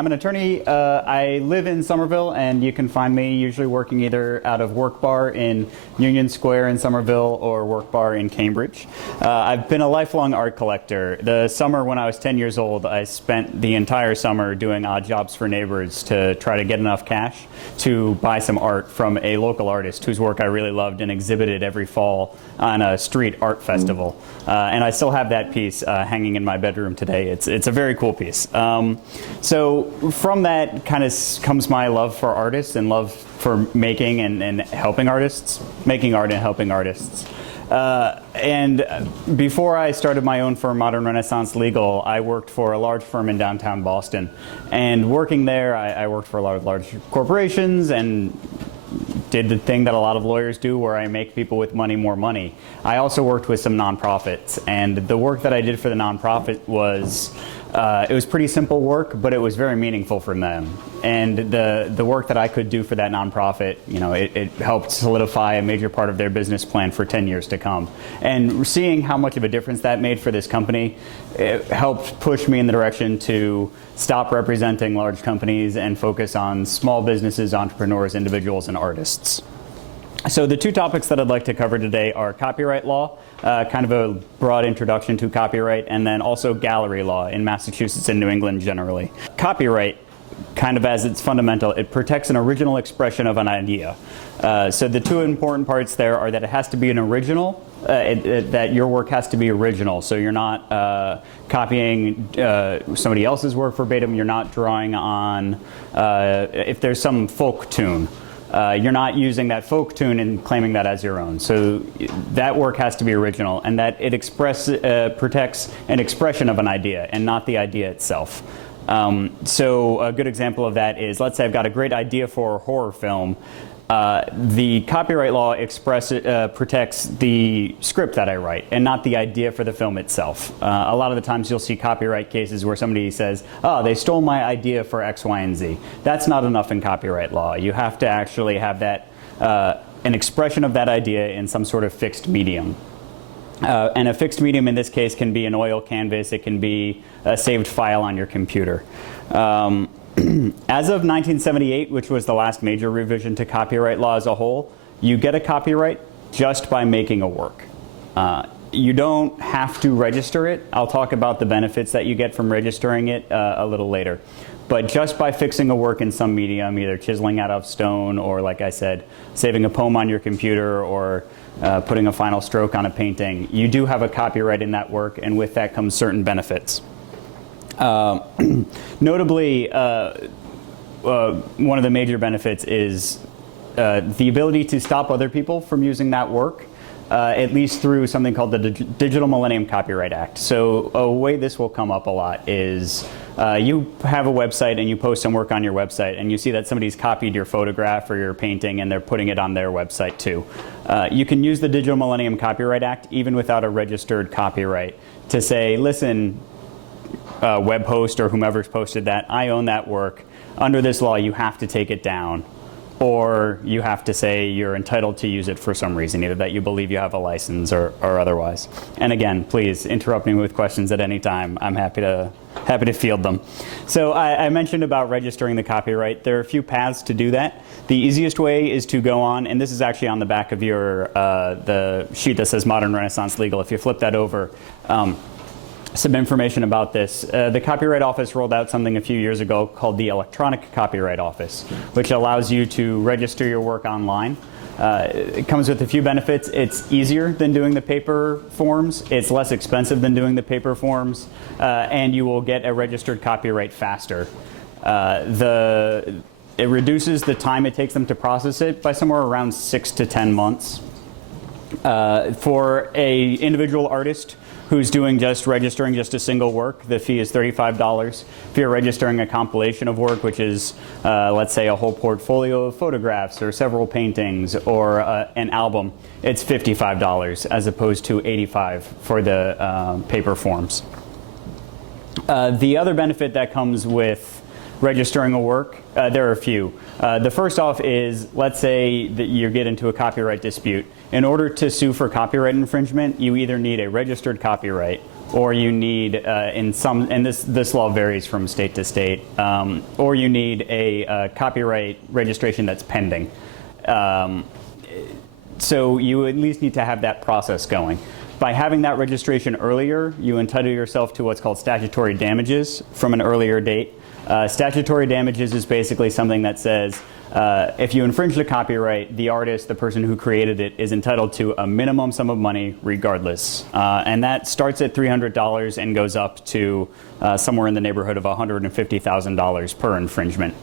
I'm an attorney. I live in Somerville, and you can find me usually working either out of Work Bar in Union Square in Somerville or Work Bar in Cambridge. I've been a lifelong art collector. The summer when I was 10 years old, I spent the entire summer doing odd jobs for neighbors to try to get enough cash to buy some art from a local artist whose work I really loved and exhibited every fall on a street art festival. And I still have that piece hanging in my bedroom today. It's a very cool piece. So from that kind of comes my love for artists and love for making and helping artists, making art and helping artists. And before I started my own firm, Modern Renaissance Legal, I worked for a large firm in downtown Boston. And working there, I worked for a lot of large corporations and did the thing that a lot of lawyers do where I make people with money more money. I also worked with some nonprofits, and the work that I did for the nonprofit was it was pretty simple work, but it was very meaningful for them. And the work that I could do for that nonprofit, you know, it helped solidify a major part of their business plan for 10 years to come. And seeing how much of a difference that made for this company, it helped push me in the direction to stop representing large companies and focus on small businesses, entrepreneurs, individuals, and artists. So the two topics that I'd like to cover today are copyright law, kind of a broad introduction to copyright, and then also gallery law in Massachusetts and New England generally. Copyright, kind of as its fundamental, it protects an original expression of an idea. So the two important parts there are that it has to be an original, that your work has to be original. So you're not copying somebody else's work verbatim, you're not drawing on, if there's some folk tune, you're not using that folk tune and claiming that as your own. So that work has to be original, and that it protects an expression of an idea and not the idea itself. So a good example of that is, let's say I've got a great idea for a horror film. The copyright law protects the script that I write and not the idea for the film itself. A lot of the times you'll see copyright cases where somebody says, oh, they stole my idea for X, Y, and Z. That's not enough in copyright law. You have to actually have that, an expression of that idea in some sort of fixed medium. And a fixed medium in this case can be an oil canvas, it can be a saved file on your computer. As of 1978, which was the last major revision to copyright law as a whole, you get a copyright just by making a work. You don't have to register it. I'll talk about the benefits that you get from registering it a little later. But just by fixing a work in some medium, either chiseling out of stone or, like I said, saving a poem on your computer or putting a final stroke on a painting, you do have a copyright in that work, and with that comes certain benefits. Notably, one of the major benefits is the ability to stop other people from using that work, at least through something called the Digital Millennium Copyright Act. So a way this will come up a lot is you have a website and you post some work on your website and you see that somebody's copied your photograph or your painting and they're putting it on their website too. You can use the Digital Millennium Copyright Act even without a registered copyright to say, listen, web host or whomever's posted that, I own that work. Under this law, you have to take it down, or you have to say you're entitled to use it for some reason, either that you believe you have a license or otherwise. And again, please interrupt me with questions at any time. I'm happy to field them. So I mentioned about registering the copyright. There are a few paths to do that. The easiest way is to go on, and this is actually on the back of your the sheet that says Modern Renaissance Legal. If you flip that over, some information about this. The Copyright Office rolled out something a few years ago called the Electronic Copyright Office, which allows you to register your work online. It comes with a few benefits. It's easier than doing the paper forms. It's less expensive than doing the paper forms. And you will get a registered copyright faster. It reduces the time it takes them to process it by somewhere around 6 to 10 months. For an individual artist who's registering just a single work, the fee is $35. If you're registering a compilation of work, which is, let's say, a whole portfolio of photographs or several paintings or an album, it's $55 as opposed to $85 for the paper forms. The other benefit that comes with registering a work, there are a few. The first off is, let's say that you get into a copyright dispute. In order to sue for copyright infringement, you either need a registered copyright or you need and this law varies from state to state, or you need a copyright registration that's pending. So you at least need to have that process going. By having that registration earlier, you entitle yourself to what's called statutory damages from an earlier date. Statutory damages is basically something that says if you infringe the copyright, the artist, the person who created it, is entitled to a minimum sum of money regardless. And that starts at $300 and goes up to somewhere in the neighborhood of $150,000 per infringement.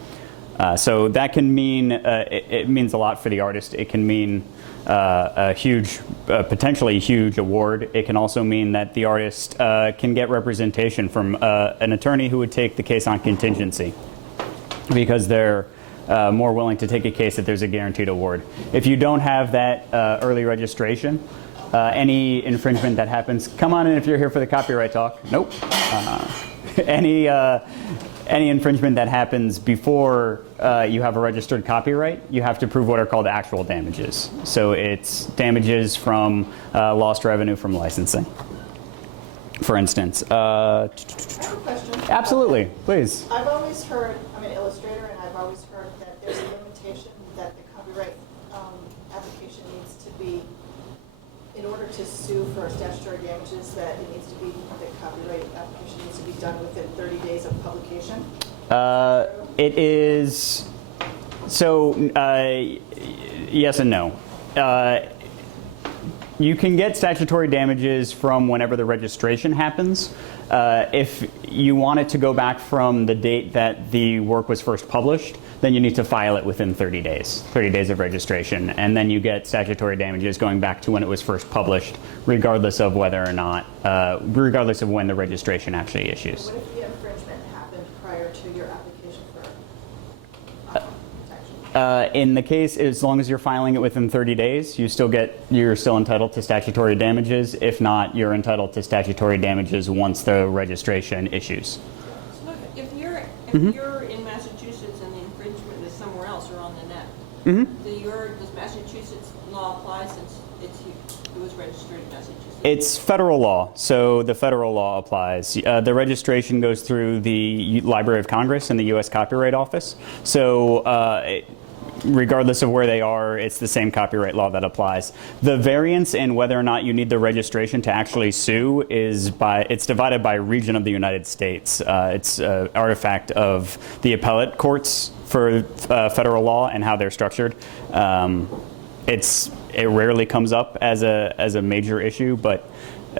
So that can mean, it means a lot for the artist. It can mean a huge, potentially huge award. It can also mean that the artist can get representation from an attorney who would take the case on contingency, because they're more willing to take a case if there's a guaranteed award. If you don't have that early registration, any infringement that happens, come on in if you're here for the copyright talk. Nope. Any infringement that happens before you have a registered copyright, you have to prove what are called actual damages. So it's damages from lost revenue from licensing, for instance. I have a question. Absolutely, please. I've always heard, I'm an illustrator, and I've always heard that there's a limitation that the copyright application needs to be, in order to sue for statutory damages, that it needs to be, the copyright application needs to be done within 30 days of publication? It is, so yes and no. You can get statutory damages from whenever the registration happens. If you want it to go back from the date that the work was first published, then you need to file it within 30 days of registration. And then you get statutory damages going back to when it was first published, regardless of whether or not, regardless of when the registration actually issues. What if the infringement happened prior to your application for protection? In the case, as long as you're filing it within 30 days, you're still entitled to statutory damages. If not, you're entitled to statutory damages once the registration issues. So if you're in Massachusetts and the infringement is somewhere else or on the net, does Massachusetts law apply since it was registered in Massachusetts? It's federal law, so the federal law applies. The registration goes through the Library of Congress and the U.S. Copyright Office. So regardless of where they are, it's the same copyright law that applies. The variance in whether or not you need the registration to actually sue is it's divided by region of the United States. It's an artifact of the appellate courts for federal law and how they're structured. It rarely comes up as a major issue, but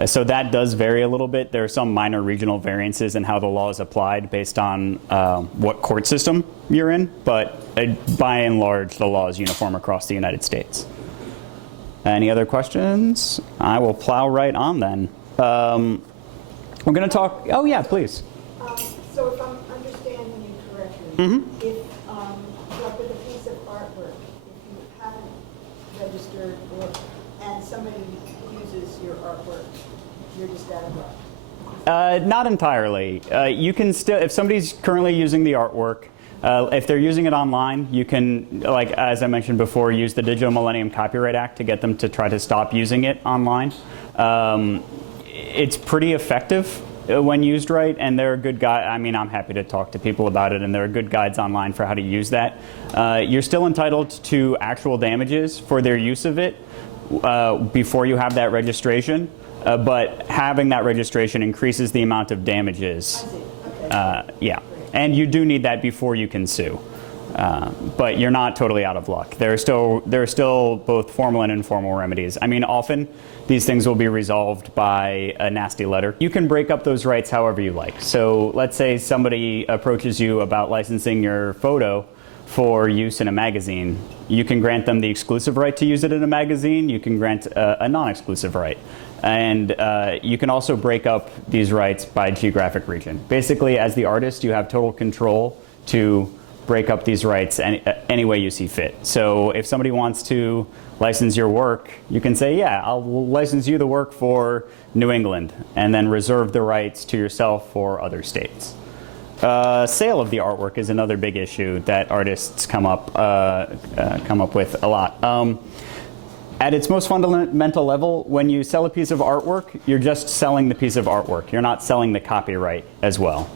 so that does vary a little bit. There are some minor regional variances in how the law is applied based on what court system you're in, but by and large, the law is uniform across the United States. Any other questions? I will plow right on then. We're going to talk. Oh yeah, please. So if I'm understanding you correctly, if like with a piece of artwork, if you haven't registered and somebody uses your artwork, you're just out of luck? Not entirely. You can still, if somebody's currently using the artwork, if they're using it online, you can, like as I mentioned before, use the Digital Millennium Copyright Act to get them to try to stop using it online. It's pretty effective when used right, and there are good guides. I mean, I'm happy to talk to people about it, and there are good guides online for how to use that. You're still entitled to actual damages for their use of it before you have that registration, but having that registration increases the amount of damages. Yeah, and you do need that before you can sue. But you're not totally out of luck. There are still both formal and informal remedies. I mean, often these things will be resolved by a nasty letter. You can break up those rights however you like. So let's say somebody approaches you about licensing your photo for use in a magazine. You can grant them the exclusive right to use it in a magazine. You can grant a non-exclusive right. And you can also break up these rights by geographic region. Basically, as the artist, you have total control to break up these rights any way you see fit. So if somebody wants to license your work, you can say, yeah, I'll license you the work for New England, and then reserve the rights to yourself for other states. Sale of the artwork is another big issue that artists come up with a lot. At its most fundamental level, when you sell a piece of artwork, you're just selling the piece of artwork. You're not selling the copyright as well.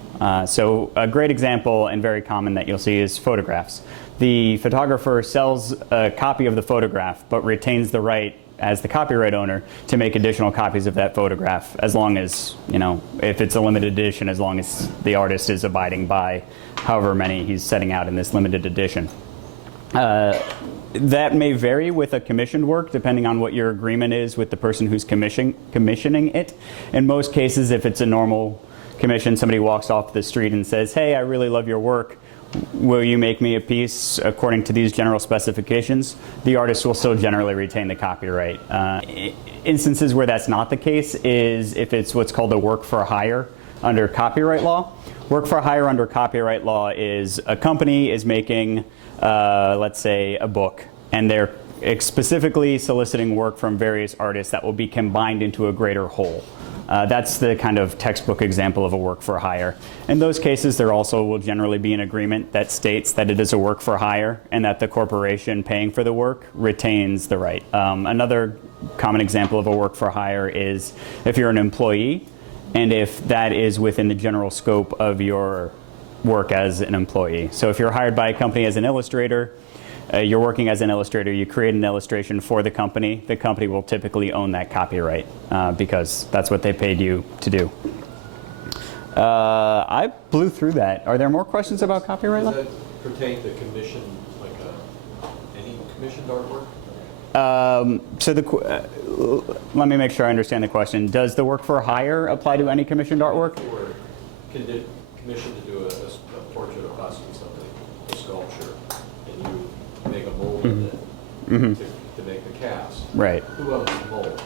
So a great example and very common that you'll see is photographs. The photographer sells a copy of the photograph but retains the right as the copyright owner to make additional copies of that photograph, as long as, if it's a limited edition, as long as the artist is abiding by however many he's setting out in this limited edition. That may vary with a commissioned work depending on what your agreement is with the person who's commissioning it. In most cases, if it's a normal commission, somebody walks off the street and says, hey, I really love your work. Will you make me a piece according to these general specifications? The artist will still generally retain the copyright. Instances where that's not the case is if it's what's called a work for hire under copyright law. Work for hire under copyright law is a company is making, let's say, a book, and they're specifically soliciting work from various artists that will be combined into a greater whole. That's the kind of textbook example of a work for hire. In those cases, there also will generally be an agreement that states that it is a work for hire and that the corporation paying for the work retains the right. Another common example of a work for hire is if you're an employee and if that is within the general scope of your work as an employee. So if you're hired by a company as an illustrator, you're working as an illustrator, you create an illustration for the company will typically own that copyright because that's what they paid you to do. I blew through that. Are there more questions about copyright law? Does that pertain to commission, like any commissioned artwork? Let me make sure I understand the question. Does the work for hire apply to any commissioned artwork? If you were commissioned to do a portrait of possibly something, a sculpture, and you make a mold of it to make the cast. Right. Who owns the mold?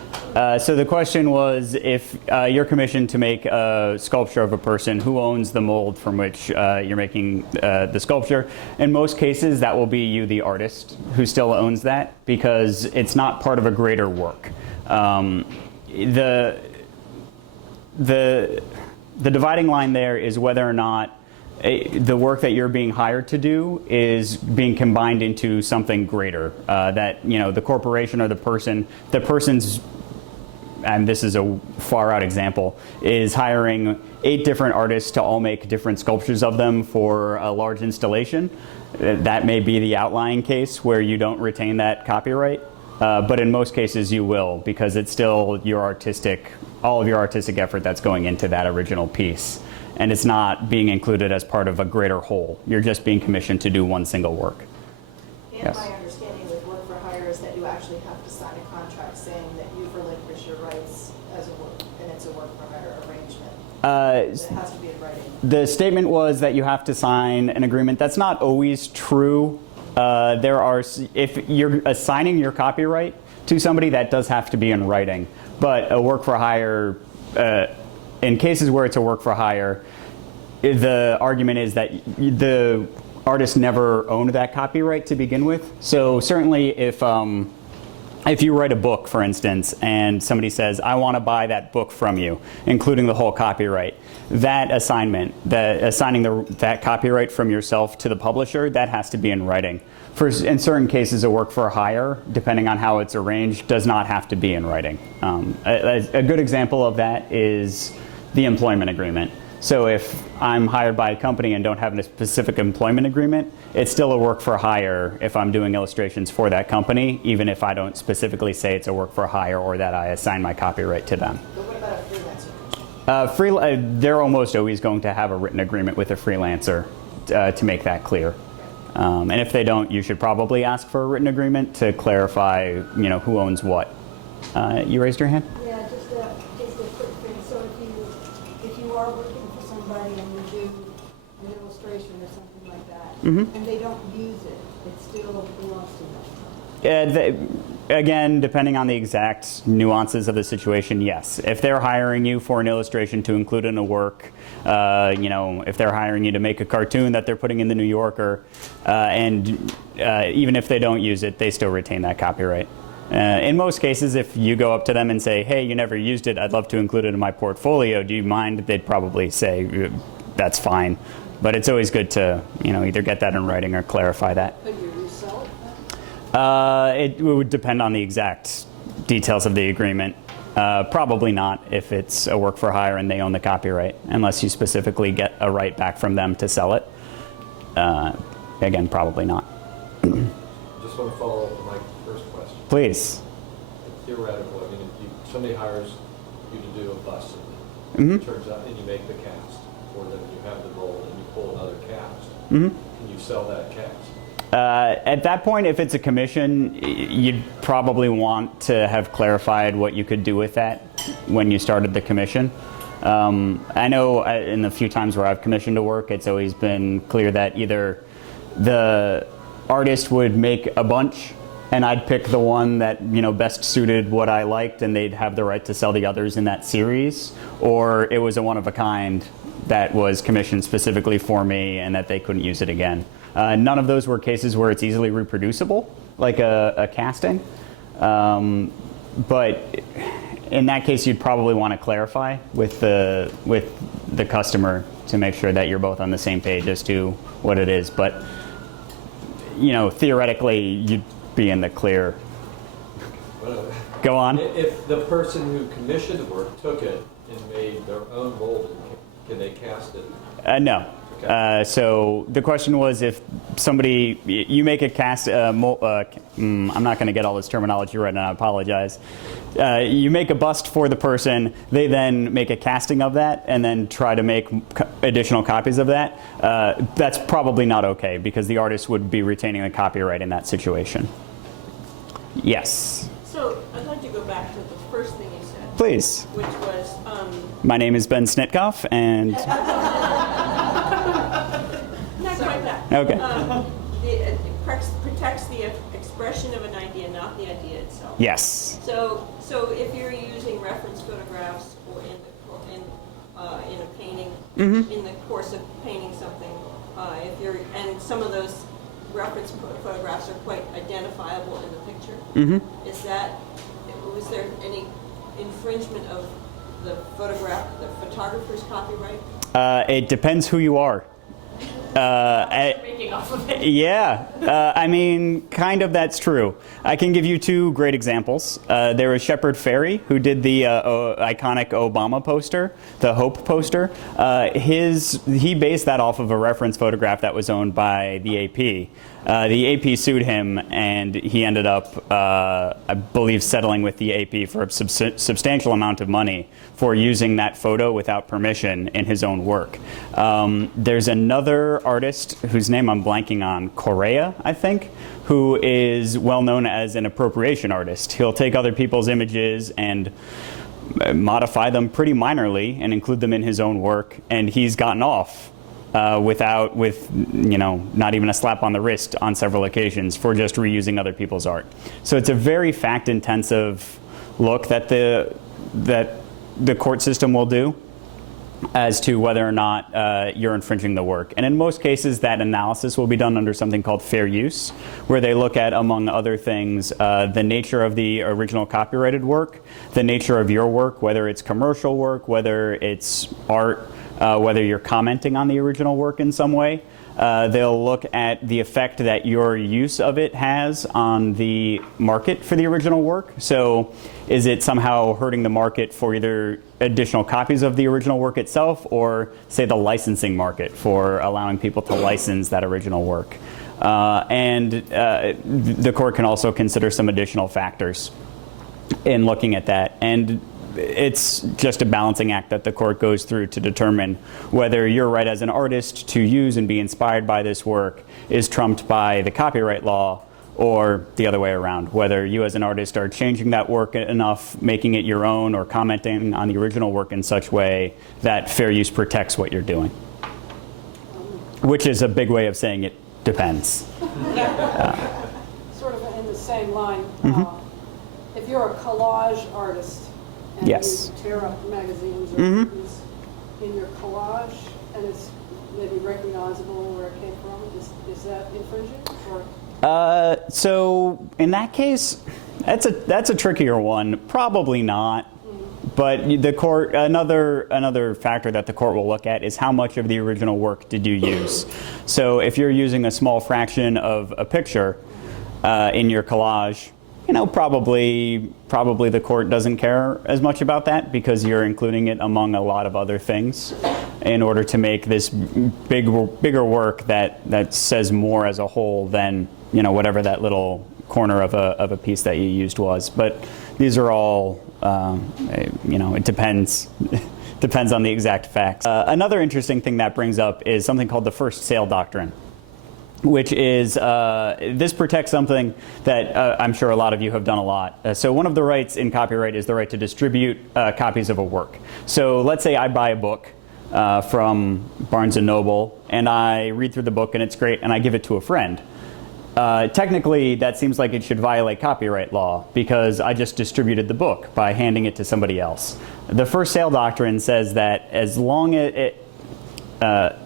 So the question was, if you're commissioned to make a sculpture of a person, who owns the mold from which you're making the sculpture? In most cases, that will be you, the artist, who still owns that because it's not part of a greater work. The dividing line there is whether or not the work that you're being hired to do is being combined into something greater. That the corporation or the person's, and this is a far out example, is hiring 8 different artists to all make different sculptures of them for a large installation. That may be the outlying case where you don't retain that copyright. But in most cases you will, because it's still all of your artistic effort that's going into that original piece. And it's not being included as part of a greater whole. You're just being commissioned to do one single work. And Yes. my understanding with work for hire is that you actually have to sign a contract saying that you've relinquished your rights as a work, and it's a work for hire arrangement. It has to be in writing. The statement was that you have to sign an agreement. That's not always true. If you're assigning your copyright to somebody, that does have to be in writing. But a work for hire, in cases where it's a work for hire, the argument is that the artist never owned that copyright to begin with. So certainly if you write a book, for instance, and somebody says, I want to buy that book from you, including the whole copyright, that assignment, assigning that copyright from yourself to the publisher, that has to be in writing. In certain cases, a work for hire, depending on how it's arranged, does not have to be in writing. A good example of that is the employment agreement. So if I'm hired by a company and don't have a specific employment agreement, it's still a work for hire if I'm doing illustrations for that company, even if I don't specifically say it's a work for hire or that I assign my copyright to them. But what about a freelancer? They're almost always going to have a written agreement with a freelancer to make that clear. And if they don't, you should probably ask for a written agreement to clarify, who owns what. You raised your hand? Yeah, just a quick thing. So if you are working for somebody and you do an illustration or something like that, and they don't use it, it still belongs to them. Again, depending on the exact nuances of the situation, yes. If they're hiring you for an illustration to include in a work, if they're hiring you to make a cartoon that they're putting in the New Yorker, and even if they don't use it, they still retain that copyright. In most cases, if you go up to them and say, hey, you never used it, I'd love to include it in my portfolio, do you mind? They'd probably say, that's fine. But it's always good to either get that in writing or clarify that. Could you resell It would depend on the exact details of the agreement. Probably not if it's a work for hire and they own the copyright, unless you specifically get a right back from them to sell it. Again, probably not. Just want to follow up on my first question. Please. Theoretical, I mean, if somebody hires you to do a bust, Mm-hmm. it turns out, and you make the cast for them, you have the mold, and you pull another cast, Mm-hmm. can you sell that cast? At that point, if it's a commission, you'd probably want to have clarified what you could do with that when you started the commission. I know in the few times where I've commissioned a work, it's always been clear that either the artist would make a bunch and I'd pick the one that best suited what I liked, and they'd have the right to sell the others in that series, or it was a one of a kind that was commissioned specifically for me and that they couldn't use it again. None of those were cases where it's easily reproducible, like a casting. But in that case, you'd probably want to clarify with the customer to make sure that you're both on the same page as to what it is. But theoretically, you'd be in the clear. Go on. If the person who commissioned the work took it and made their own mold, can they cast it? No. Okay. So the question was, if somebody, you make a cast, I'm not going to get all this terminology right now, I apologize. You make a bust for the person, they then make a casting of that and then try to make additional copies of that. That's probably not okay because the artist would be retaining the copyright in that situation. Yes. So I'd like to go back to the first thing you said. Please. Which was, My name is Ben Snitkoff, and not quite that. okay. It protects the expression of an idea, not the idea itself. Yes. So if you're using reference photographs or in a painting, Mm-hmm. in the course of painting something, and some of those reference photographs are quite identifiable in the picture. Mm-hmm. Was there any infringement of the photographer's copyright? It depends who you are. Making off of it. Yeah, I mean, kind of that's true. I can give you two great examples. There was Shepard Fairey, who did the iconic Obama poster, the Hope poster. He based that off of a reference photograph that was owned by the AP. The AP sued him, and he ended up, I believe, settling with the AP for a substantial amount of money for using that photo without permission in his own work. There's another artist whose name I'm blanking on, Correa, I think, who is well known as an appropriation artist. He'll take other people's images and modify them pretty minorly and include them in his own work, and he's gotten off with not even a slap on the wrist on several occasions for just reusing other people's art. So it's a very fact-intensive look that the court system will do as to whether or not you're infringing the work. And in most cases, that analysis will be done under something called fair use, where they look at, among other things, the nature of the original copyrighted work, the nature of your work, whether it's commercial work, whether it's art, whether you're commenting on the original work in some way. They'll look at the effect that your use of it has on the market for the original work. So is it somehow hurting the market for either additional copies of the original work itself, or say the licensing market for allowing people to license that original work? And the court can also consider some additional factors in looking at that. And it's just a balancing act that the court goes through to determine whether your right as an artist to use and be inspired by this work is trumped by the copyright law, or the other way around, whether you as an artist are changing that work enough, making it your own, or commenting on the original work in such way that fair use protects what you're doing. Which is a big way of saying it depends. Sort of in the same line, Mm-hmm. if you're a collage artist and Yes. you tear up magazines or Mhm. things in your collage and it's maybe recognizable where it came from, is that infringing? Or? So in that case, that's a trickier one. Probably not. But the court, another factor that the court will look at is how much of the original work did you use. So if you're using a small fraction of a picture, in your collage, probably the court doesn't care as much about that because you're including it among a lot of other things in order to make this bigger work that says more as a whole than whatever that little corner of a piece that you used was. But these are all it depends. Depends on the exact facts. Another interesting thing that brings up is something called the first sale doctrine, which is, this protects something that I'm sure a lot of you have done a lot. So one of the rights in copyright is the right to distribute copies of a work. So let's say I buy a book from Barnes & Noble, and I read through the book and it's great, and I give it to a friend. Technically, that seems like it should violate copyright law because I just distributed the book by handing it to somebody else. The first sale doctrine says that as long as it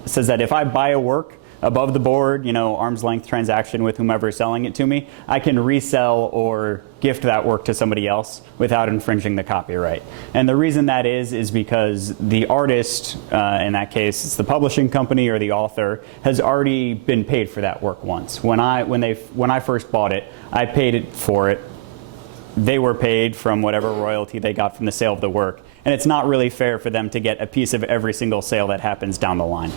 says that if I buy a work above the board, arm's length transaction with whomever is selling it to me, I can resell or gift that work to somebody else without infringing the copyright. And the reason that is because the artist, in that case, it's the publishing company or the author, has already been paid for that work once. When I first bought it, I paid it for it. They were paid from whatever royalty they got from the sale of the work. And it's not really fair for them to get a piece of every single sale that happens down the line.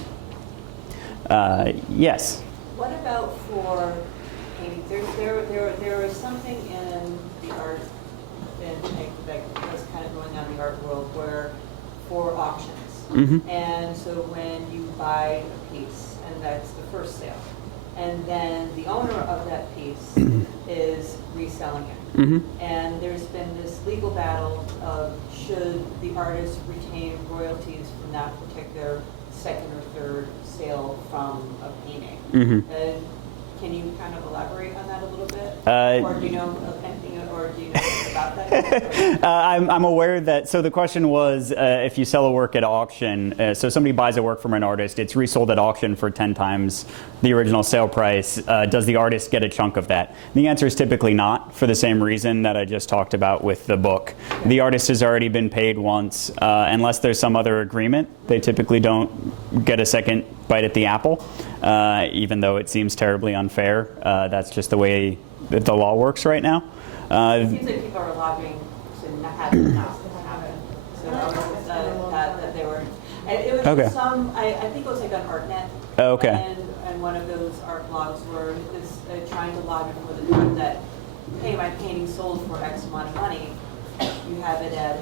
Yes? What about for paintings? There was something in the art, that was kind of going on in the art world where, for auctions. Mm-hmm. And so when you buy a piece, and that's the first sale, and then the owner of that piece is reselling it. Mm-hmm. And there's been this legal battle of should the artist retain royalties from that particular second or third sale from a painting. Mm-hmm. Can you kind of elaborate on that a little bit? Or do you know of anything, or do you know anything about that? I'm aware that, so the question was if you sell a work at auction, so somebody buys a work from an artist, it's resold at auction for 10 times the original sale price, does the artist get a chunk of that? The answer is typically not, for the same reason that I just talked about with the book. The artist has already been paid once, unless there's some other agreement, they typically don't get a second bite at the apple, even though it seems terribly unfair. That's just the way that the law works right now. It seems like people are lobbying to not have it happen. So that they were, and it was Okay. I think it was like on ArtNet. Okay. And one of those art blogs were trying to lobby for the fact that, hey, my painting sold for X amount of money. You have it at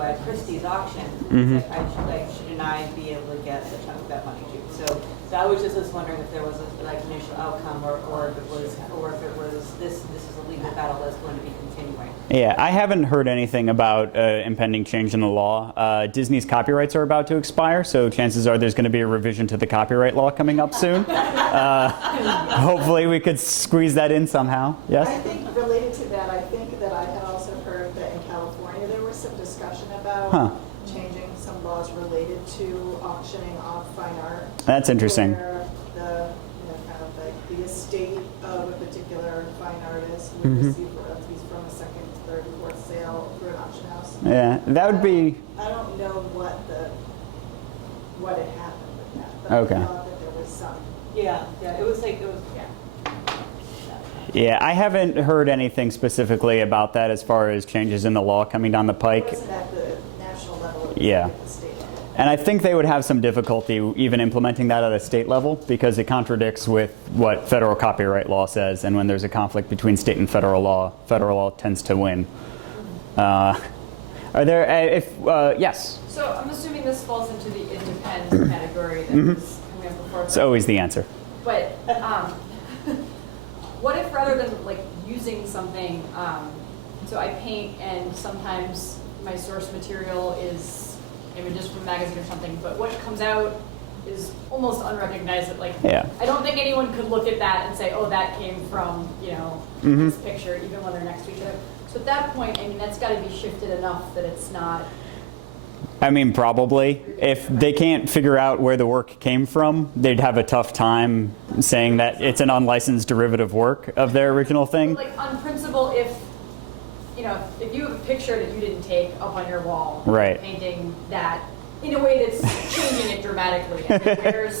at Christie's auction. Mm-hmm. Shouldn't I be able to get a chunk of that money too? So I was just wondering if there was an initial outcome, or if it was this is a legal battle that's going to be continuing. Yeah, I haven't heard anything about impending change in the law. Disney's copyrights are about to expire, so chances are there's going to be a revision to the copyright law coming up soon. Hopefully we could squeeze that in somehow. Yes? I think related to that, I think that I had also heard that in California there was some discussion about changing some laws related to auctioning off fine art. That's interesting. Where the kind of like the estate of a particular fine artist would Mm-hmm. receive royalties from a second, third, fourth sale through an auction house. Yeah, that would be. I don't know what had happened with that, but Okay. I thought that there was some. Yeah, it was. Yeah, I haven't heard anything specifically about that as far as changes in the law coming down the It pike. wasn't at the national level, it was Yeah. at the state level. And I think they would have some difficulty even implementing that at a state level because it contradicts with what federal copyright law says. And when there's a conflict between state and federal law tends to win. Are there, yes? So I'm assuming this falls into the it depends category that was coming up before. It's always the answer. But what if rather than like using something, so I paint and sometimes my source material is images from a magazine or something, but what comes out is almost unrecognizable. Like, Yeah. I don't think anyone could look at that and say, oh, that came from, this picture, even when they're next to each other. So at that point, I mean, that's got to be shifted enough that it's not. I mean, probably. If they can't figure out where the work came from, they'd have a tough time saying that it's an unlicensed derivative work of their original thing. Like, on principle, if you have a picture that you didn't take up on your wall, Right. painting that in a way that's changing it dramatically, and then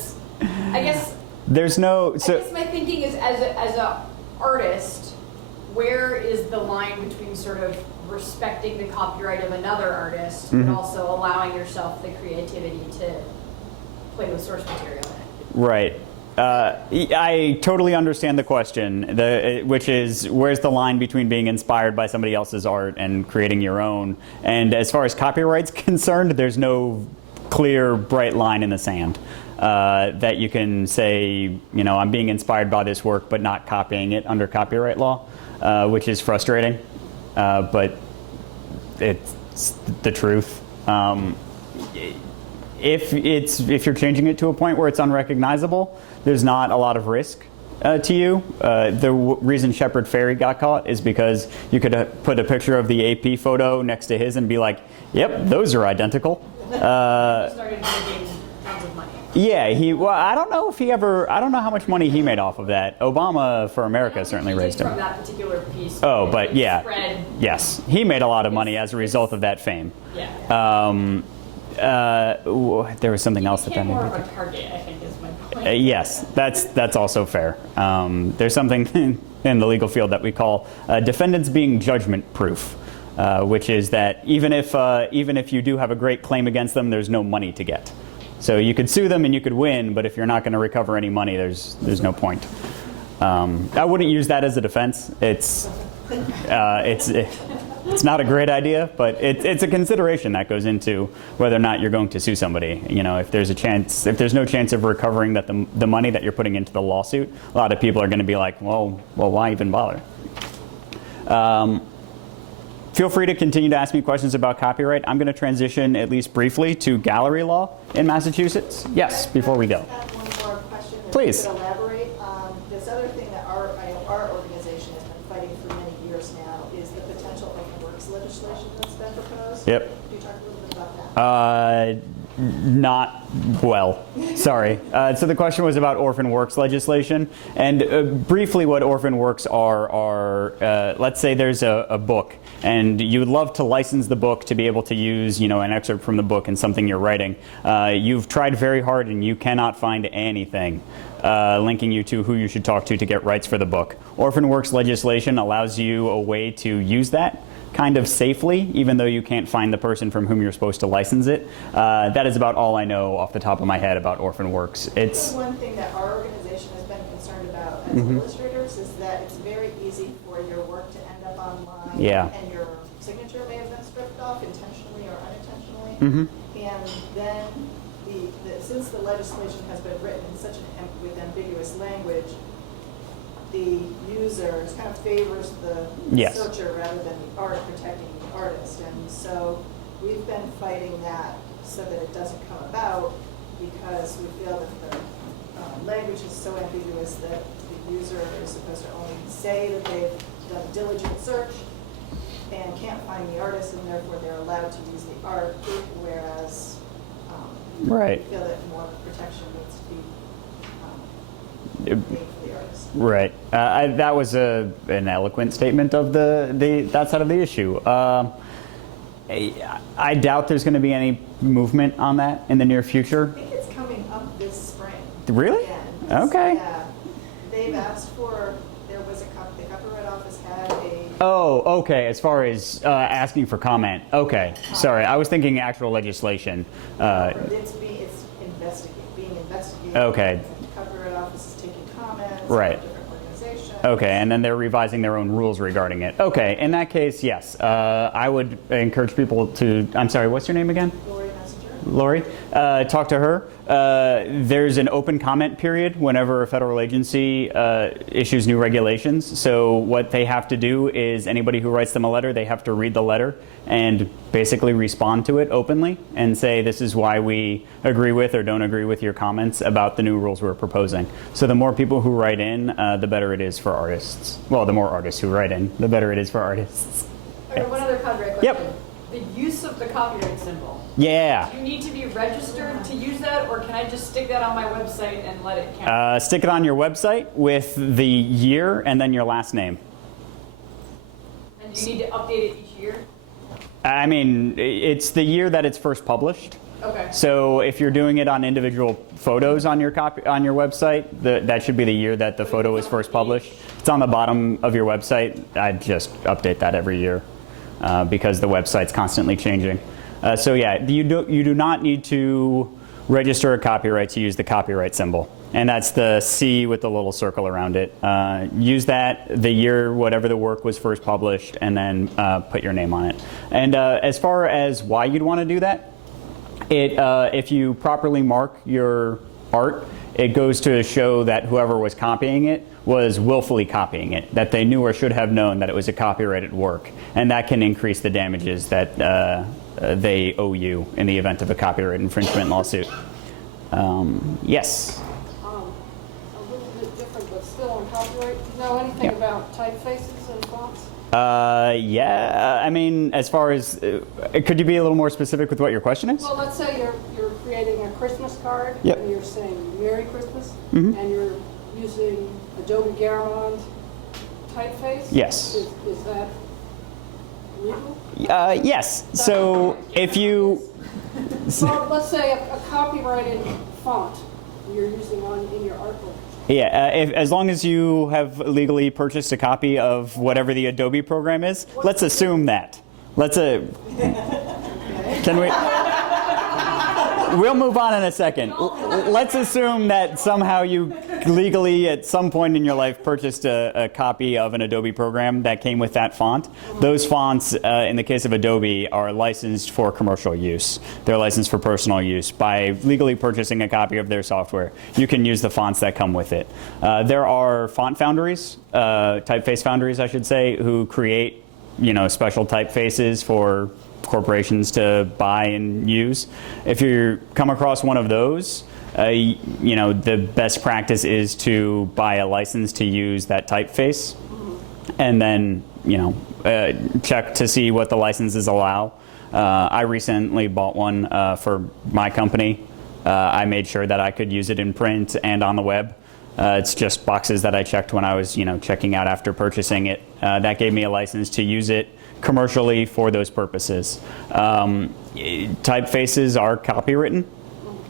I guess There's no. I guess my thinking is as a artist, where is the line between sort of respecting the copyright of another artist, but also allowing yourself the creativity to play with source material? Right. I totally understand the question, which is where's the line between being inspired by somebody else's art and creating your own? And as far as copyright's concerned, there's no clear, bright line in the sand that you can say, you know, I'm being inspired by this work, but not copying it under copyright law, which is frustrating, but it's the truth. If you're changing it to a point where it's unrecognizable, there's not a lot of risk to you. The reason Shepard Fairey got caught is because you could put a picture of the AP photo next to his and be like, "Yep, those are identical." Started making tons of money. Yeah, well, I don't know how much money he made off of that. Obama for America certainly raised him. From that particular piece. Oh, but yeah, Spread. yes, he made a lot of money as a result of that fame. Yeah. There was something else that Became made more me of think. a target, I think, is my point. Yes, that's also fair. There's something in the legal field that we call defendants being judgment proof, which is that even if you do have a great claim against them, there's no money to get. So you could sue them and you could win, but if you're not going to recover any money, there's no point. I wouldn't use that as a defense. It's not a great idea, but it's a consideration that goes into whether or not you're going to sue somebody. You know, if there's no chance of recovering the money that you're putting into the lawsuit, a lot of people are going to be like, well, why even bother? Feel free to continue to ask me questions about copyright. I'm going to transition, at least briefly, to gallery law in Massachusetts. Yes, before we go. I have one more question. If Please. you could elaborate on this other thing that our organization has been fighting for many years now is the potential open works legislation that's been proposed. Yep. Could you talk a little bit about that? Not well. Sorry. So the question was about orphan works legislation. And briefly what orphan works are let's say there's a book and you would love to license the book to be able to use, an excerpt from the book in something you're writing. You've tried very hard and you cannot find anything linking you to who you should talk to get rights for the book. Orphan works legislation allows you a way to use that kind of safely, even though you can't find the person from whom you're supposed to license it. That is about all I know off the top of my head about orphan works. It's one thing that our organization has been concerned about as illustrators is that it's very easy for your work to end up online, Yeah. and your signature may have been stripped off intentionally or unintentionally. And then since the legislation has been written in such with ambiguous language, the user kind of favors the Yes. searcher rather than the art protecting the artist. And so we've been fighting that so that it doesn't come about, because we feel that the language is so ambiguous that the user is supposed to only say that they've done a diligent search and can't find the artist, and therefore they're allowed to use the art, whereas Right. we feel that more protection needs to be made for the artist. Right. That was an eloquent statement of that side of the issue. I doubt there's going to be any movement on that in the near future. I think it's coming up this spring. Really? Again. Okay. Yeah. They've asked for, the Copyright Office had a. Oh, okay. As far as asking for comment. Okay. Sorry. I was thinking actual legislation. It's being investigated. Okay. The Copyright Office is taking comments. Right. From different organizations. Okay, and then they're revising their own rules regarding it. Okay, in that case, yes. I would encourage people to, I'm sorry, what's your name again? Lori Messenger. Lori, talk to her. There's an open comment period whenever a federal agency issues new regulations. So what they have to do is anybody who writes them a letter, they have to read the letter and basically respond to it openly and say this is why we agree with or don't agree with your comments about the new rules we're proposing. So the more people who write in, the better it is for artists. Well, the more artists who write in, the better it is for artists. Okay, one other copyright question. Yep. The use of the copyright symbol. Yeah. Do you need to be registered to use that, or can I just stick that on my website and let it count? Stick it on your website with the year and then your last name. And do you need to update it each year? I mean, it's the year that it's first published. Okay. So if you're doing it on individual photos on your website, that should be the year that the photo was first published. It's on the bottom of your website. I just update that every year because the website's constantly changing. So yeah, you do not need to register a copyright to use the copyright symbol. And that's the C with the little circle around it. Use that the year whatever the work was first published, and then put your name on it. And as far as why you'd want to do that, if you properly mark your art, it goes to show that whoever was copying it was willfully copying it, that they knew or should have known that it was a copyrighted work. And that can increase the damages that they owe you in the event of a copyright infringement lawsuit. Yes? A little bit different, but still on copyright. Do you know anything Yeah. about typefaces and fonts? Yeah, I mean, as far as, could you be a little more specific with what your question is? Well, let's say you're creating a Christmas card, Yep. and you're saying Merry Christmas, Mhm. and you're using Adobe Garamond typeface? Yes. Is that legal? Yes, so if you, Well, let's say a copyrighted font you're using in your artwork. yeah, as long as you have legally purchased a copy of whatever the Adobe program is, let's assume that. Can we? We'll move on in a second. Let's assume that somehow you legally, at some point in your life, purchased a copy of an Adobe program that came with that font. Those fonts, in the case of Adobe, are licensed for commercial use. They're licensed for personal use. By legally purchasing a copy of their software, you can use the fonts that come with it. There are font foundries, typeface foundries, I should say, who create, special typefaces for corporations to buy and use. If you come across one of those, the best practice is to buy a license to use that typeface, and then check to see what the licenses allow. I recently bought one for my company. I made sure that I could use it in print and on the web. It's just boxes that I checked when I was checking out after purchasing it. That gave me a license to use it commercially for those purposes. Typefaces are copywritten.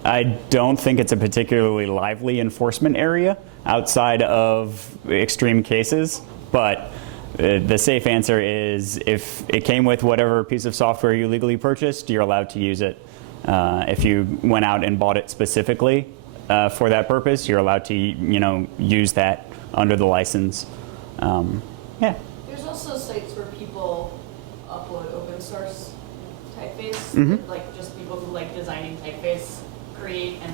I don't think it's a particularly lively enforcement area outside of extreme cases, but the safe answer is if it came with whatever piece of software you legally purchased, you're allowed to use it. If you went out and bought it specifically for that purpose, you're allowed to use that under the license. Yeah. There's also sites where people upload open source typeface, Mhm. like just people who like designing typeface create, and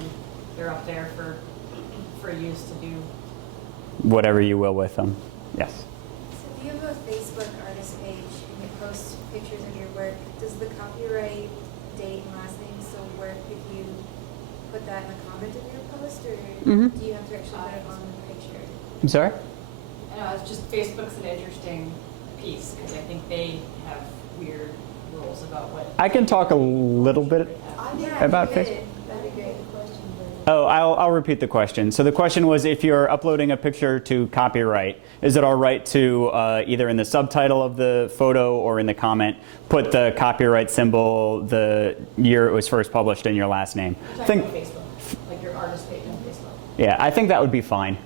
they're up there for use to do. Whatever you will with them. Yes. So if you have a Facebook artist page and you post pictures of your work, does the copyright date and last name still work if you put that in a comment of your post, or Mhm. do you have to actually put it on the picture? I'm sorry? I know, it's just Facebook's an interesting piece because I think they have weird rules about what. I can talk a little bit. Yeah, About if you Facebook? could, that'd be great. Oh, I'll repeat the question. So the question was, if you're uploading a picture to copyright, is it all right to either in the subtitle of the photo or in the comment put the copyright symbol, the year it was first published, and your last name? You're talking about Facebook, like your artist page on Facebook. Yeah, I think that would be fine.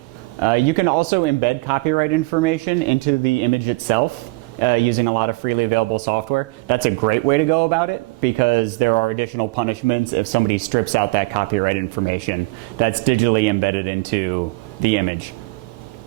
You can also embed copyright information into the image itself using a lot of freely available software. That's a great way to go about it because there are additional punishments if somebody strips out that copyright information that's digitally embedded into the image.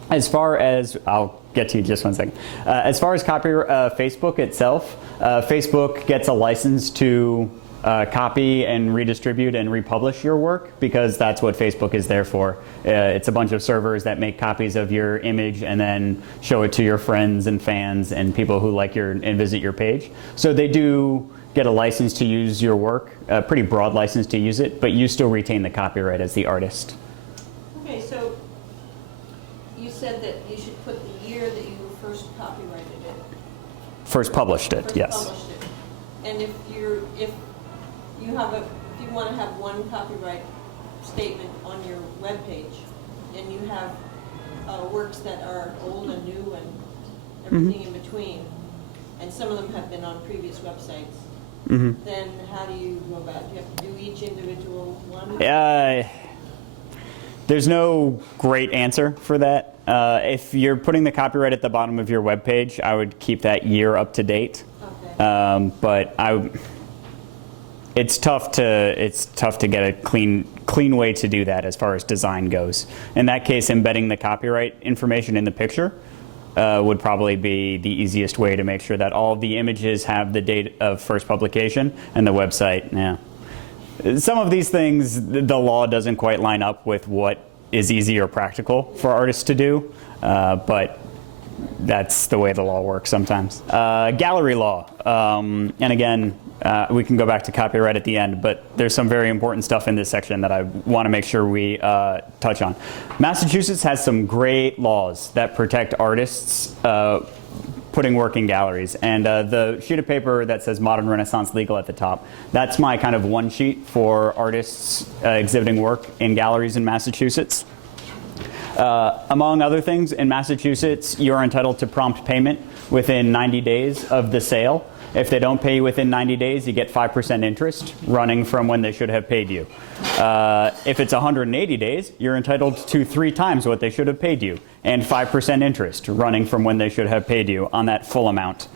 As far as, I'll get to you just one second. As far as Facebook itself, Facebook gets a license to copy and redistribute and republish your work because that's what Facebook is there for. It's a bunch of servers that make copies of your image and then show it to your friends and fans and people who like and visit your page. So they do get a license to use your work, a pretty broad license to use it, but you still retain the copyright as the artist. Okay, so you said that you should put the year that you first copyrighted it. First published it, First yes. published it. And if you want to have one copyright statement on your webpage, and you have works that are old and new and everything in between, and some of them have been on previous websites, then how do you go about it? Do you have to do each individual one? There's no great answer for that. If you're putting the copyright at the bottom of your webpage, I would keep that year up to date. Okay. But it's tough to get a clean way to do that as far as design goes. In that case, embedding the copyright information in the picture would probably be the easiest way to make sure that all of the images have the date of first publication, and the website. Yeah. Some of these things, the law doesn't quite line up with what is easy or practical for artists to do, but that's the way the law works sometimes. Gallery law, and again, we can go back to copyright at the end, but there's some very important stuff in this section that I want to make sure we touch on. Massachusetts has some great laws that protect artists putting work in galleries, and the sheet of paper that says Modern Renaissance Legal at the top, that's my kind of one sheet for artists exhibiting work in galleries in Massachusetts. Among other things, in Massachusetts, you're entitled to prompt payment within 90 days of the sale. If they don't pay you within 90 days, you get 5% interest running from when they should have paid you. If it's 180 days, you're entitled to 3 times what they should have paid you, and 5% interest running from when they should have paid you on that full amount,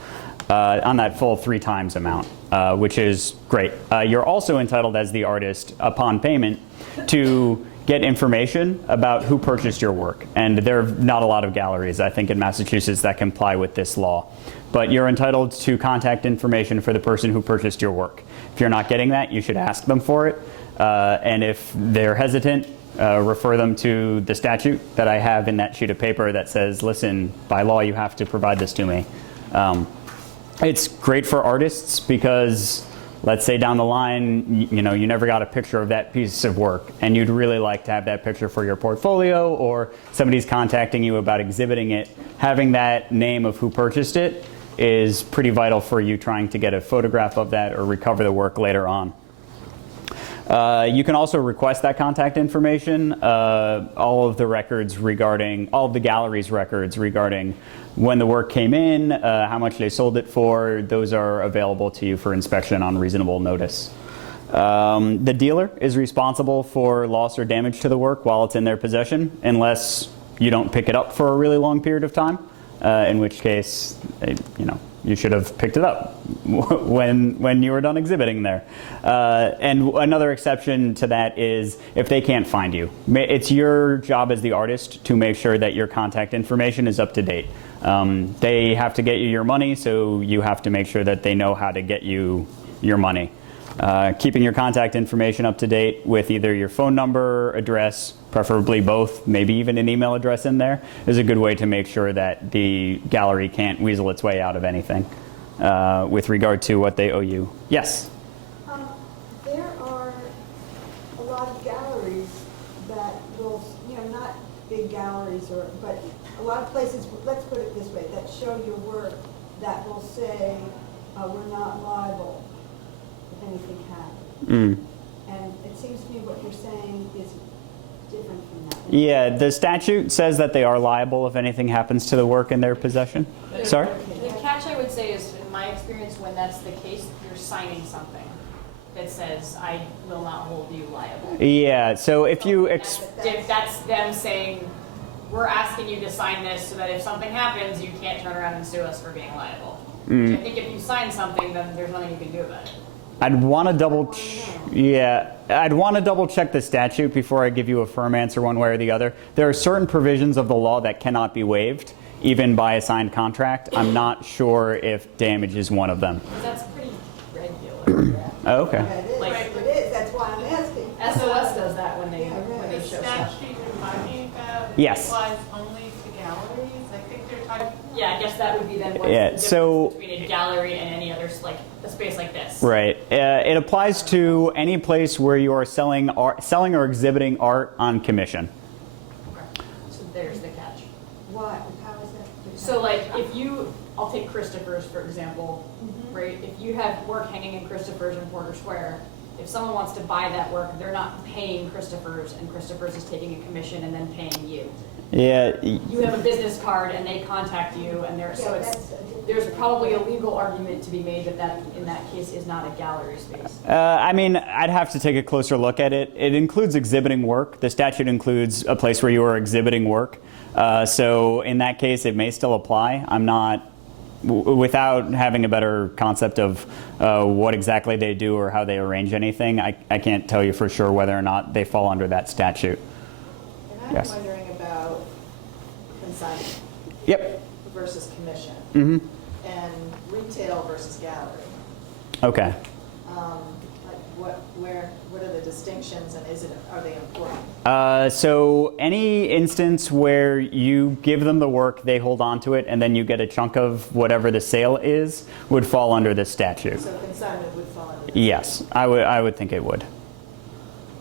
on that full 3 times amount, which is great. You're also entitled as the artist, upon payment, to get information about who purchased your work. And there are not a lot of galleries, I think, in Massachusetts that comply with this law. But you're entitled to contact information for the person who purchased your work. If you're not getting that, you should ask them for it. And if they're hesitant, refer them to the statute that I have in that sheet of paper that says, listen, by law you have to provide this to me. It's great for artists because let's say down the line, you never got a picture of that piece of work, and you'd really like to have that picture for your portfolio, or somebody's contacting you about exhibiting it. Having that name of who purchased it is pretty vital for you trying to get a photograph of that or recover the work later on. You can also request that contact information. All of the records regarding, all of the gallery's records regarding when the work came in, how much they sold it for, those are available to you for inspection on reasonable notice. The dealer is responsible for loss or damage to the work while it's in their possession, unless you don't pick it up for a really long period of time, in which case, you should have picked it up when you were done exhibiting there. And another exception to that is if they can't find you. It's your job as the artist to make sure that your contact information is up to date. They have to get you your money, so you have to make sure that they know how to get you your money. Keeping your contact information up to date with either your phone number, address, preferably both, maybe even an email address in there, is a good way to make sure that the gallery can't weasel its way out of anything with regard to what they owe you. Yes? There are a lot of galleries that will, not big galleries, but a lot of places, let's put it this way, that show your work that will say, we're not liable if anything happens. And it seems to me what you're saying is different from that. Yeah, the statute says that they are liable if anything happens to the work in their possession. Sorry? The catch I would say is, in my experience, when that's the case, you're signing something that says, I will not hold you liable. Yeah, so if you... If that's them saying, we're asking you to sign this so that if something happens, you can't turn around and sue us for being liable. I think if you sign something, then there's nothing you can do about it. I'd want to double check the statute before I give you a firm answer one way or the other. There are certain provisions of the law that cannot be waived, even by a signed contract. I'm not sure if damage is one of them. That's pretty regular. Oh, okay. Yeah, it is. Like- It is. That's why I'm asking. SOS does that when they Yeah, show stuff. Statute you're talking about Yes. applies only to galleries? I think they're talking. Yeah, I guess that would be then what's Yeah, the difference so- between a gallery and any other, like a space like this. Right. It applies to any place where you are selling or exhibiting art on commission. Okay. So there's the catch. Why? How is that? So like if you, I'll take Christopher's for example, right? If you have work hanging in Christopher's in Porter Square, if someone wants to buy that work, they're not paying Christopher's and Christopher's is taking a commission and then paying you. Yeah. you have a business card and they contact you and they're, so Yeah, it's, that's a different- there's probably a legal argument to be made that that, in that case, is not a gallery space. I mean, I'd have to take a closer look at it. It includes exhibiting work. The statute includes a place where you are exhibiting work. So in that case, it may still apply. I'm not, without having a better concept of what exactly they do or how they arrange anything, I can't tell you for sure whether or not they fall under that statute. And I'm Yes. wondering about consignment Yep. versus commission. Mm-hmm. And retail versus gallery. Okay. Like what are the distinctions and are they important? So any instance where you give them the work, they hold on to it, and then you get a chunk of whatever the sale is, would fall under this statute. So consignment would fall under this. Yes, I would think it would.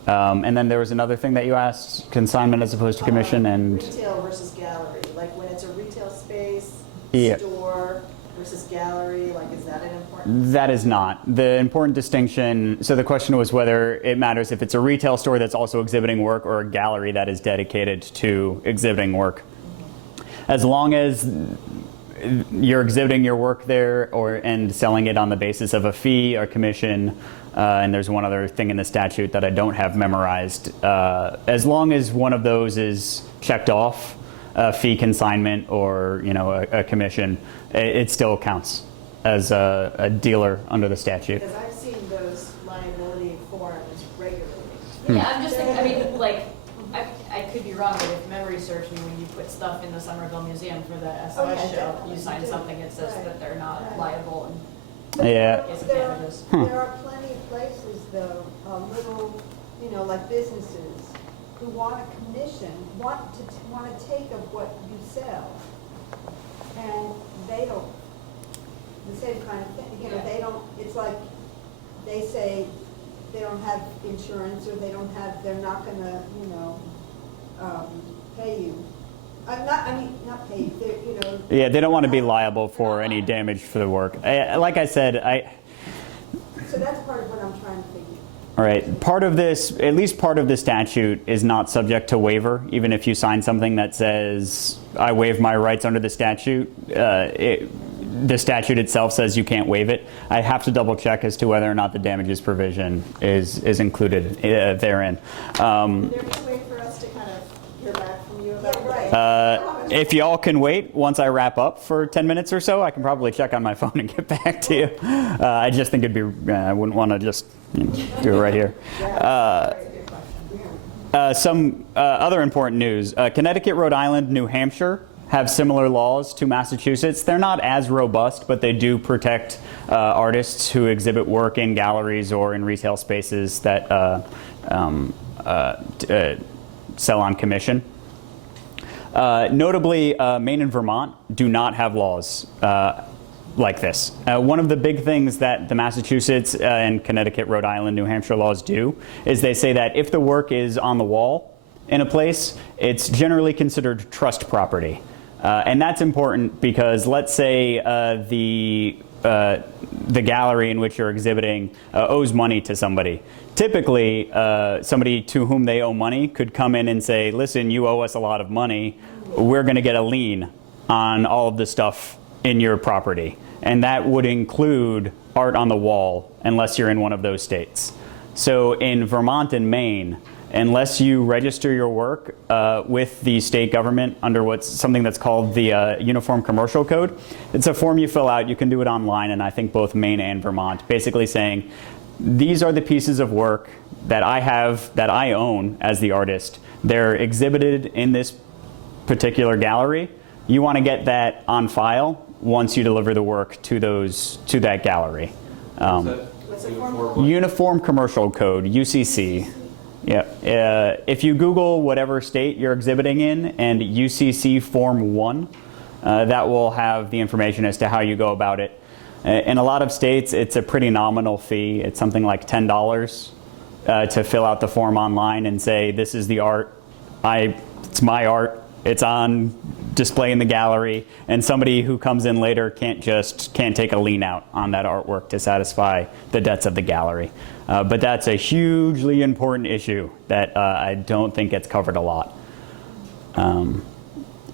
And then there was another thing that you asked, consignment as opposed to commission, and Retail versus gallery, like when it's a retail space, Yeah. store versus gallery, like is that an important? that is not. The important distinction, so the question was whether it matters if it's a retail store that's also exhibiting work or a gallery that is dedicated to exhibiting work. As long as you're exhibiting your work there and selling it on the basis of a fee or commission, and there's one other thing in the statute that I don't have memorized. As long as one of those is checked off, a fee, consignment, or a commission, it still counts as a dealer under the statute. Because I've seen those liability forms regularly. Yeah, I'm just thinking, I mean, like, I could be wrong, but if memory serves me, when you put stuff in the Somerville Museum for the Oh, yeah, SOS show, definitely, you sign you do. something that says Right. that they're not Right. liable Yeah. in case of There damages. there are plenty of places though, little, like businesses who want a commission, want to take of what you sell. And they don't, the same kind of thing, Yeah. they don't, it's like, they say they don't have insurance or they're not gonna, pay you. Not pay you, Yeah, they don't want to be liable for any damage for the work. Like I said, so that's part of what I'm trying to figure. all right, part of this, at least part of the statute is not subject to waiver. Even if you sign something that says, I waive my rights under the statute, the statute itself says you can't waive it. I have to double check as to whether or not the damages provision is included therein. Is there any way for us to kind of hear back from you about right. If y'all can wait, once I wrap up for 10 minutes or so, I can probably check on my phone and get back to you. I just think it'd be, I wouldn't want to just do it right here. Some other important news. Connecticut, Rhode Island, New Hampshire have similar laws to Massachusetts. They're not as robust, but they do protect artists who exhibit work in galleries or in retail spaces that sell on commission. Notably, Maine and Vermont do not have laws like this. One of the big things that the Massachusetts and Connecticut, Rhode Island, New Hampshire laws do is they say that if the work is on the wall in a place, it's generally considered trust property. And that's important because let's say the gallery in which you're exhibiting owes money to somebody. Typically, somebody to whom they owe money could come in and say, listen, you owe us a lot of money. We're going to get a lien on all of the stuff in your property. And that would include art on the wall, unless you're in one of those states. So in Vermont and Maine, unless you register your work with the state government under something that's called the Uniform Commercial Code, it's a form you fill out. You can do it online, and I think both Maine and Vermont, basically saying, these are the pieces of work that I have, that I own as the artist. They're exhibited in this particular gallery. You want to get that on file once you deliver the work to that gallery. What's it for? Uniform Commercial Code, UCC. Yeah. If you Google whatever state you're exhibiting in and UCC Form 1, that will have the information as to how you go about it. In a lot of states, it's a pretty nominal fee. It's something like $10 to fill out the form online and say, this is the art. It's my art. It's on display in the gallery. And somebody who comes in later can't take a lien out on that artwork to satisfy the debts of the gallery. But that's a hugely important issue that I don't think gets covered a lot.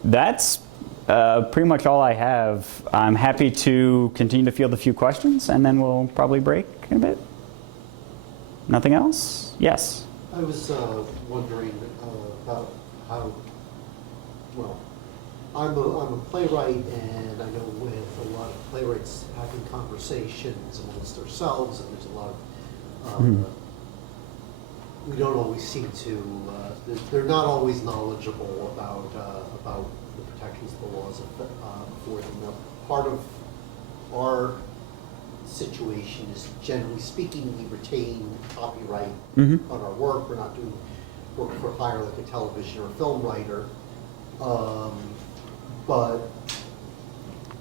That's pretty much all I have. I'm happy to continue to field a few questions, and then we'll probably break in a bit. Nothing else? Yes. I was wondering about how, well, I'm a playwright, and I know with a lot of playwrights having conversations amongst ourselves, and there's a lot of, we don't always seem to, they're not always knowledgeable about the protections of the laws for them. Now, part of our situation is, generally speaking, we retain copyright on our work. We're not doing work for hire like a television or film writer, but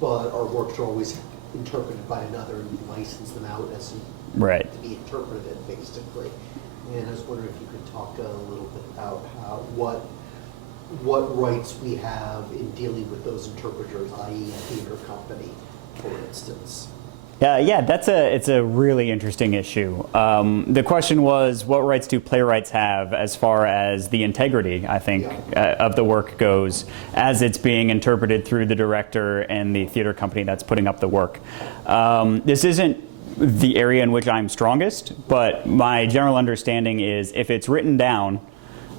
our works are always interpreted by another, and we license them out as Right. to be interpreted, basically. And I was wondering if you could talk a little bit about what rights we have in dealing with those interpreters, i.e. a theater company, for instance. Yeah, it's a really interesting issue. The question was, what rights do playwrights have as far as the integrity, I think, of the work goes, as it's being interpreted through the director and the theater company that's putting up the work. This isn't the area in which I'm strongest, but my general understanding is if it's written down,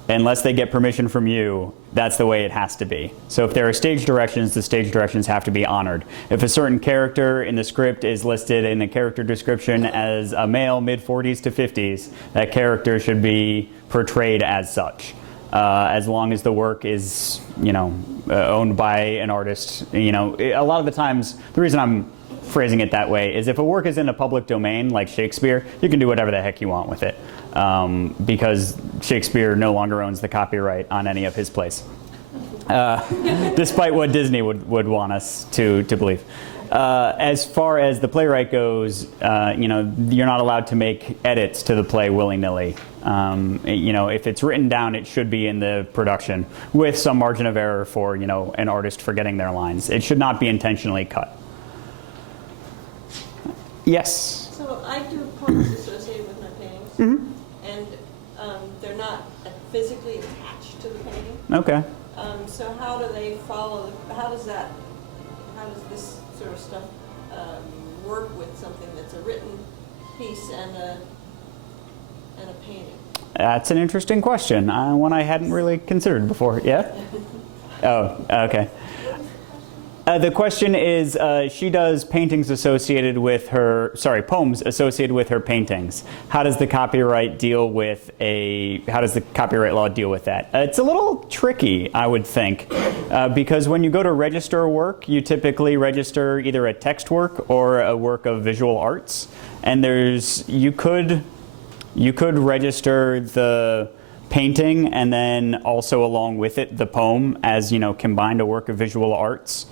unless they get permission from you, that's the way it has to be. So if there are stage directions, the stage directions have to be honored. If a certain character in the script is listed in a character description as a male mid-40s to 50s, that character should be portrayed as such. As long as the work is, owned by an artist. A lot of the times, the reason I'm phrasing it that way is if a work is in a public domain, like Shakespeare, you can do whatever the heck you want with it. Because Shakespeare no longer owns the copyright on any of his plays, despite what Disney would want us to believe. As far as the playwright goes, you're not allowed to make edits to the play willy-nilly. If it's written down, it should be in the production with some margin of error for, an artist forgetting their lines. It should not be intentionally cut. Yes? So I do poems associated with my paintings, and they're not physically attached to the painting. Okay. So how do they follow, how does this sort of stuff work with something that's a written piece and a painting? That's an interesting question. One I hadn't really considered before. Yeah? Oh, okay. The question is, she does poems associated with her paintings. How does the copyright law deal with that? It's a little tricky, I would think, because when you go to register a work, you typically register either a text work or a work of visual arts, and you could register the painting and then also along with it the poem as combined a work of visual arts.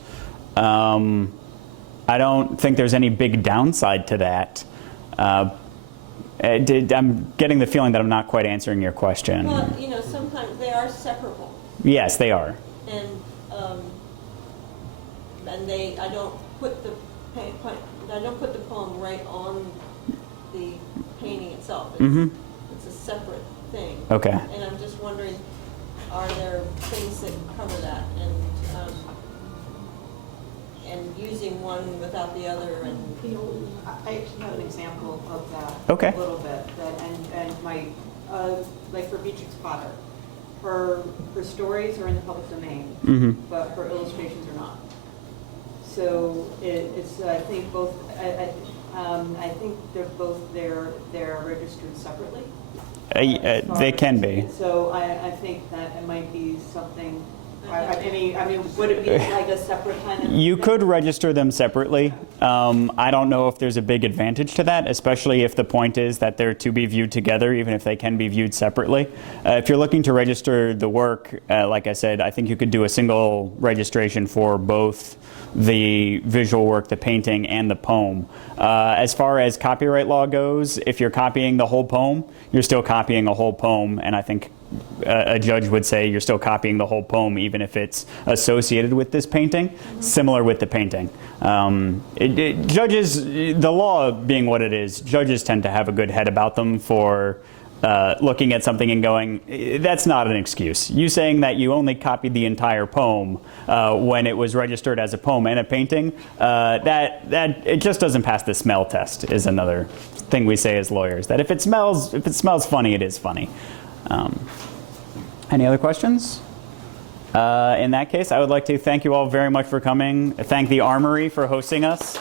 I don't think there's any big downside to that. I'm getting the feeling that I'm not quite answering your question. Well, sometimes they are separable. Yes, they are. And I don't put the poem right on the painting itself. It's a separate thing. Okay. And I'm just wondering, are there things that cover that, and using one without the other, and I actually have an example of that. Okay. A little bit, and my, like for Beatrix Potter, her stories are in the public domain, but her illustrations are not. So it's I think both. I think they're registered separately. They can be. So I think that it might be something. I mean, would it be like a separate kind of? You could register them separately. I don't know if there's a big advantage to that, especially if the point is that they're to be viewed together, even if they can be viewed separately. If you're looking to register the work, like I said, I think you could do a single registration for both the visual work, the painting, and the poem. As far as copyright law goes, if you're copying the whole poem, you're still copying a whole poem, and I think a judge would say you're still copying the whole poem even if it's associated with this painting. Similar with the painting. Judges, the law being what it is, judges tend to have a good head about them for looking at something and going, that's not an excuse. You saying that you only copied the entire poem when it was registered as a poem and a painting, that it just doesn't pass the smell test, is another thing we say as lawyers. That if it smells funny, it is funny. Any other questions? In that case, I would like to thank you all very much for coming. Thank the Armory for hosting us.